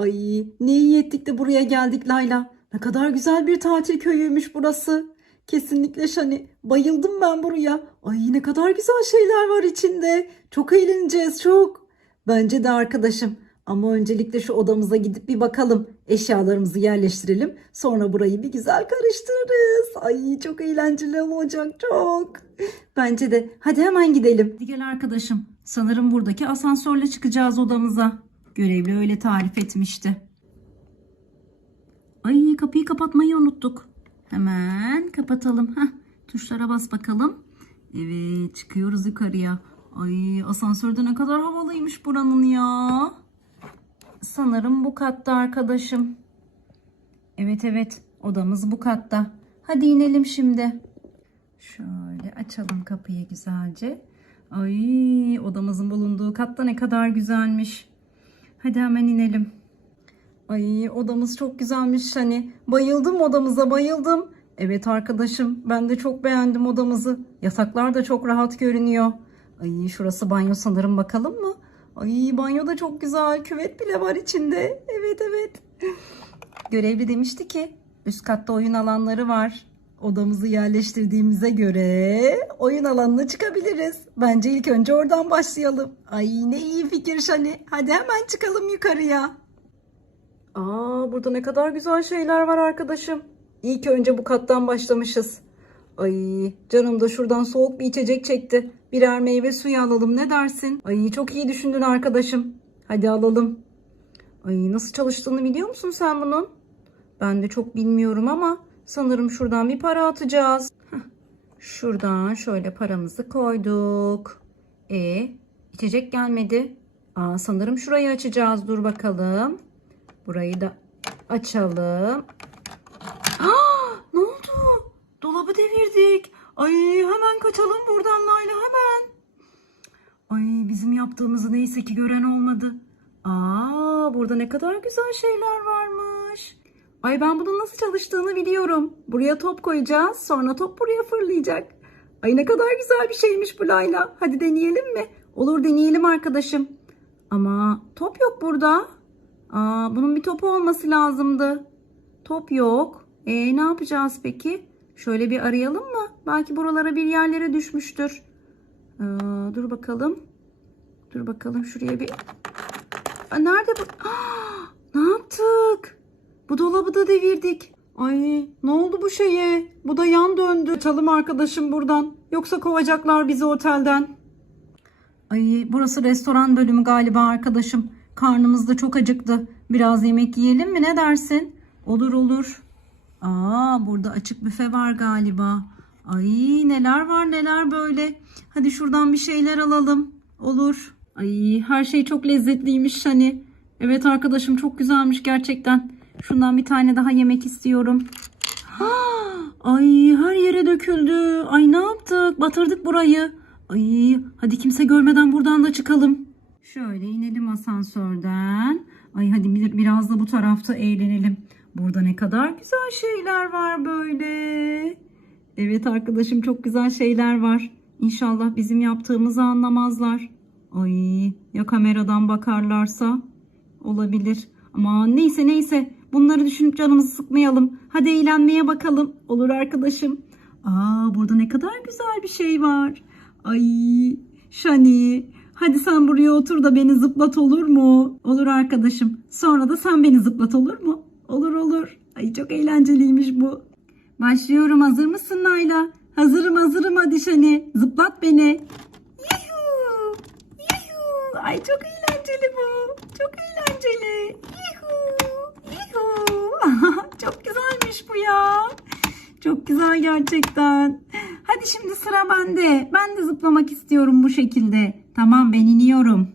Ay ne iyi ettik de buraya geldik Layla. Ne kadar güzel bir tatil köyüymüş burası. Kesinlikle Şani. Bayıldım ben buraya. Ay ne kadar güzel şeyler var içinde. Çok eğleneceğiz çok. Bence de arkadaşım. Ama öncelikle şu odamıza gidip bir bakalım. Eşyalarımızı yerleştirelim. Sonra burayı bir güzel karıştırırız. Ay çok eğlenceli olacak çok. Bence de. Hadi hemen gidelim. Hadi gel arkadaşım. Sanırım buradaki asansörle çıkacağız odamıza. Görevli öyle tarif etmişti. Ay kapıyı kapatmayı unuttuk. Hemen kapatalım. Heh, tuşlara bas bakalım. Evet çıkıyoruz yukarıya. Ay asansörde ne kadar havalıymış buranın ya. Sanırım bu katta arkadaşım. Evet evet odamız bu katta. Hadi inelim şimdi. Şöyle açalım kapıyı güzelce. Ay odamızın bulunduğu katta ne kadar güzelmiş. Hadi hemen inelim. Ay odamız çok güzelmiş hani. Bayıldım odamıza bayıldım. Evet arkadaşım ben de çok beğendim odamızı. Yataklar da çok rahat görünüyor. Ay şurası banyo sanırım bakalım mı? Ay banyo da çok güzel. Küvet bile var içinde. Evet evet. Görevli demişti ki üst katta oyun alanları var. Odamızı yerleştirdiğimize göre oyun alanına çıkabiliriz. Bence ilk önce oradan başlayalım. Ay ne iyi fikir Şani. Hadi hemen çıkalım yukarıya. Aa burada ne kadar güzel şeyler var arkadaşım. İlk önce bu kattan başlamışız. Ay canım da şuradan soğuk bir içecek çekti. Birer meyve suyu alalım ne dersin? Ay çok iyi düşündün arkadaşım. Hadi alalım. Ay nasıl çalıştığını biliyor musun sen bunun? Ben de çok bilmiyorum ama sanırım şuradan bir para atacağız. Şuradan şöyle paramızı koyduk. E içecek gelmedi. Aa, sanırım şurayı açacağız. Dur bakalım. Burayı da açalım. Aa, ne oldu? Dolabı devirdik. Ay hemen kaçalım buradan Layla hemen. Ay bizim yaptığımızı neyse ki gören olmadı. Aa burada ne kadar güzel şeyler varmış. Ay ben bunun nasıl çalıştığını biliyorum. Buraya top koyacağız. Sonra top buraya fırlayacak. Ay ne kadar güzel bir şeymiş bu Layla. Hadi deneyelim mi? Olur deneyelim arkadaşım. Ama top yok burada. Aa, bunun bir topu olması lazımdı. Top yok. E ne yapacağız peki? Şöyle bir arayalım mı? Belki buralara bir yerlere düşmüştür. Aa, dur bakalım. Dur bakalım şuraya bir. Aa, nerede bu? Aa, ne yaptık? Bu dolabı da devirdik. Ay ne oldu bu şeye? Bu da yan döndü. Çalım arkadaşım buradan. Yoksa kovacaklar bizi otelden. Ay burası restoran bölümü galiba arkadaşım. Karnımız da çok acıktı. Biraz yemek yiyelim mi ne dersin? Olur olur. Aa burada açık büfe var galiba. Ay neler var neler böyle. Hadi şuradan bir şeyler alalım. Olur. Ay her şey çok lezzetliymiş hani. Evet arkadaşım çok güzelmiş gerçekten. Şundan bir tane daha yemek istiyorum. Ha, ay her yere döküldü. Ay ne yaptık? Batırdık burayı. Ay hadi kimse görmeden buradan da çıkalım. Şöyle inelim asansörden. Ay hadi bir- biraz da bu tarafta eğlenelim. Burada ne kadar güzel şeyler var böyle. Evet arkadaşım çok güzel şeyler var. İnşallah bizim yaptığımızı anlamazlar. Ay ya kameradan bakarlarsa olabilir. Ama neyse neyse bunları düşünüp canımızı sıkmayalım. Hadi eğlenmeye bakalım. Olur arkadaşım. Aa burada ne kadar güzel bir şey var. Ay Şani hadi sen buraya otur da beni zıplat olur mu? Olur arkadaşım. Sonra da sen beni zıplat olur mu? Olur olur. Ay çok eğlenceliymiş bu. Başlıyorum hazır mısın Layla? Hazırım hazırım hadi Şani. Zıplat beni. Yuhuu. Yuhuu. Ay çok eğlenceli bu. Çok eğlenceli. Yuhuu. çok güzelmiş bu ya. Çok güzel gerçekten. Hadi şimdi sıra bende. Ben de zıplamak istiyorum bu şekilde. Tamam ben iniyorum.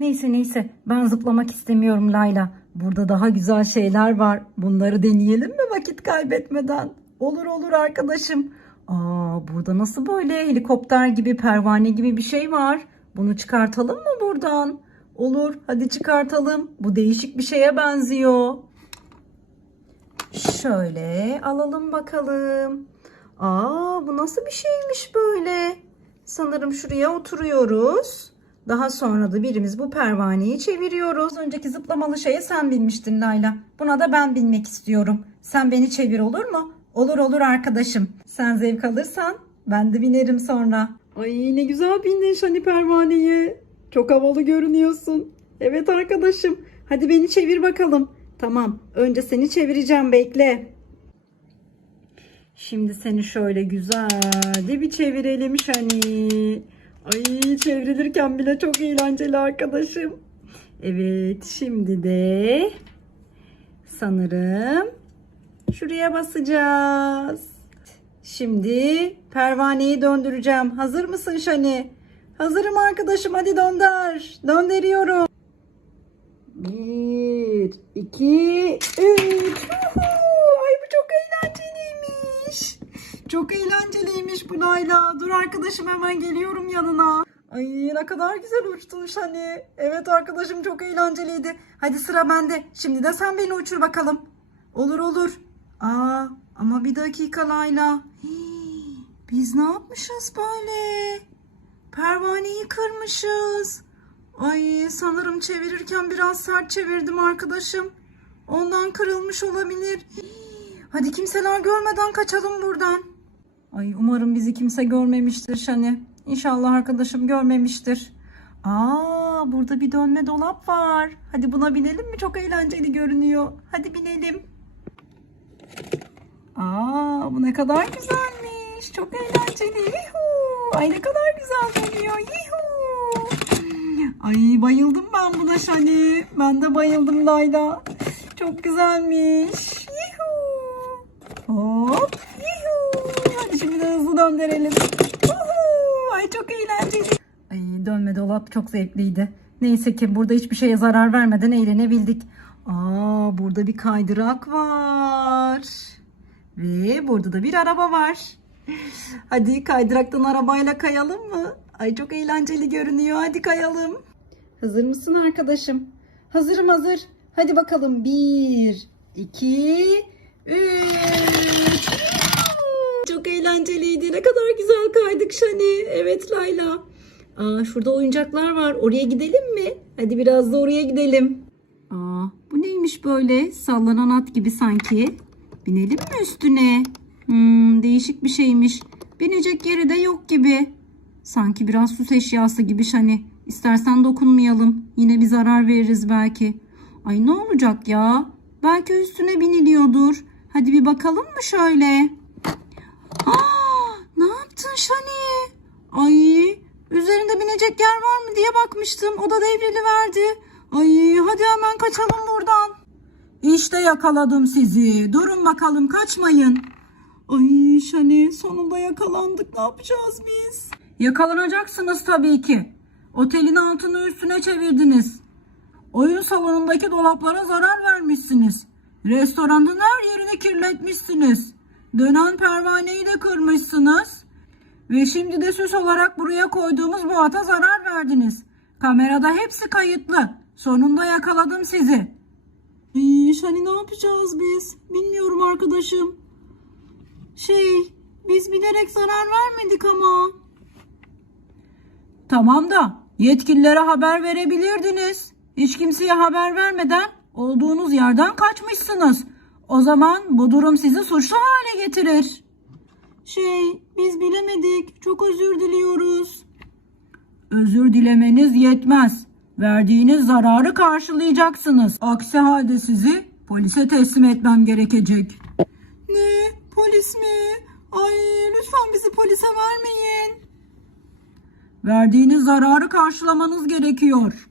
Neyse neyse ben zıplamak istemiyorum Layla. Burada daha güzel şeyler var. Bunları deneyelim mi vakit kaybetmeden? Olur olur arkadaşım. Aa burada nasıl böyle helikopter gibi pervane gibi bir şey var. Bunu çıkartalım mı buradan? Olur hadi çıkartalım. Bu değişik bir şeye benziyor. Şöyle alalım bakalım. Aa bu nasıl bir şeymiş böyle? Sanırım şuraya oturuyoruz. Daha sonra da birimiz bu pervaneyi çeviriyoruz. Önceki zıplamalı şeye sen binmiştin Layla. Buna da ben binmek istiyorum. Sen beni çevir olur mu? Olur olur arkadaşım. Sen zevk alırsan ben de binerim sonra. Ay ne güzel bindin Şani pervaneye. Çok havalı görünüyorsun. Evet arkadaşım. Hadi beni çevir bakalım. Tamam. Önce seni çevireceğim bekle. Şimdi seni şöyle güzelce bir çevirelim Şani. Ay çevrilirken bile çok eğlenceli arkadaşım. Evet şimdi de sanırım şuraya basacağız. Şimdi pervaneyi döndüreceğim. Hazır mısın Şani? Hazırım arkadaşım hadi döndür. Döndürüyorum. Bir, iki, üç. Ay bu çok eğlenceliymiş. Çok eğlenceliymiş bu Layla. Dur arkadaşım hemen geliyorum yanına. Ay ne kadar güzel uçtun Şani. Evet arkadaşım çok eğlenceliydi. Hadi sıra bende. Şimdi de sen beni uçur bakalım. Olur olur. Aa ama bir dakika Layla. Hii, biz ne yapmışız böyle? Pervaneyi kırmışız. Ay sanırım çevirirken biraz sert çevirdim arkadaşım. Ondan kırılmış olabilir. Hadi kimseler görmeden kaçalım buradan. Ay umarım bizi kimse görmemiştir Şani. İnşallah arkadaşım görmemiştir. Aa burada bir dönme dolap var. Hadi buna binelim mi? Çok eğlenceli görünüyor. Hadi binelim. Aa bu ne kadar güzelmiş. Çok eğlenceli. Yuhuu. Ay ne kadar güzel dönüyor. Yuhuu. Ay bayıldım ben buna Şani. Ben de bayıldım Layla. Çok güzelmiş. Yuhuu. Hop. Yuhuu. Hadi şimdi de hızlı döndürelim. Uhu. Ay çok eğlenceli. Ay dönme dolap çok zevkliydi. Neyse ki burada hiçbir şeye zarar vermeden eğlenebildik. Aa burada bir kaydırak var. Ve burada da bir araba var. Hadi kaydıraktan arabayla kayalım mı? Ay çok eğlenceli görünüyor. Hadi kayalım. Hazır mısın arkadaşım? Hazırım hazır. Hadi bakalım. Bir, iki, üç. Çok eğlenceliydi. Ne kadar güzel kaydık Şani. Evet Layla. Aa, şurada oyuncaklar var. Oraya gidelim mi? Hadi biraz da oraya gidelim. Aa, bu neymiş böyle? Sallanan at gibi sanki. Binelim mi üstüne? Hmm, değişik bir şeymiş. Binecek yeri de yok gibi. Sanki biraz süs eşyası gibi Şani. İstersen dokunmayalım. Yine bir zarar veririz belki. Ay ne olacak ya? Belki üstüne biniliyordur. Hadi bir bakalım mı şöyle? Aa, ne yaptın Şani? Ay, üzerinde binecek yer var mı diye bakmıştım. O da devrili verdi. Ay, hadi hemen kaçalım buradan. İşte yakaladım sizi. Durun bakalım kaçmayın. Ay Şani sonunda yakalandık. Ne yapacağız biz? Yakalanacaksınız tabii ki. Otelin altını üstüne çevirdiniz. Oyun salonundaki dolaplara zarar vermişsiniz. Restoranın her yerini kirletmişsiniz. Dönen pervaneyi de kırmışsınız. Ve şimdi de süs olarak buraya koyduğumuz bu ata zarar verdiniz. Kamerada hepsi kayıtlı. Sonunda yakaladım sizi. İyi, hani ne yapacağız biz? Bilmiyorum arkadaşım. Şey, biz bilerek zarar vermedik ama. Tamam da yetkililere haber verebilirdiniz. Hiç kimseye haber vermeden olduğunuz yerden kaçmışsınız. O zaman bu durum sizi suçlu hale getirir. Şey, biz bilemedik. Çok özür diliyoruz. Özür dilemeniz yetmez. Verdiğiniz zararı karşılayacaksınız. Aksi halde sizi polise teslim etmem gerekecek. Ne? Polis mi? Ay lütfen bizi polise vermeyin. Verdiğiniz zararı karşılamanız gerekiyor.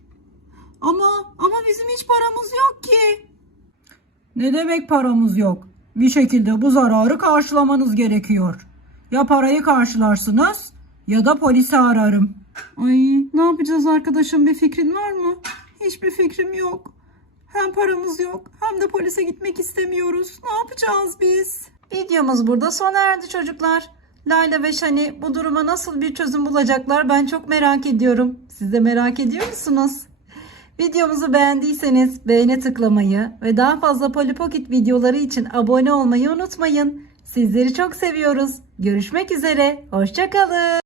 Ama ama bizim hiç paramız yok ki. Ne demek paramız yok? Bir şekilde bu zararı karşılamanız gerekiyor. Ya parayı karşılarsınız ya da polisi ararım. Ay ne yapacağız arkadaşım bir fikrin var mı? Hiçbir fikrim yok. Hem paramız yok hem de polise gitmek istemiyoruz. Ne yapacağız biz? Videomuz burada sona erdi çocuklar. Layla ve Şani bu duruma nasıl bir çözüm bulacaklar ben çok merak ediyorum. Siz de merak ediyor musunuz? Videomuzu beğendiyseniz beğene tıklamayı ve daha fazla Polly Pocket videoları için abone olmayı unutmayın. Sizleri çok seviyoruz. Görüşmek üzere. Hoşçakalın.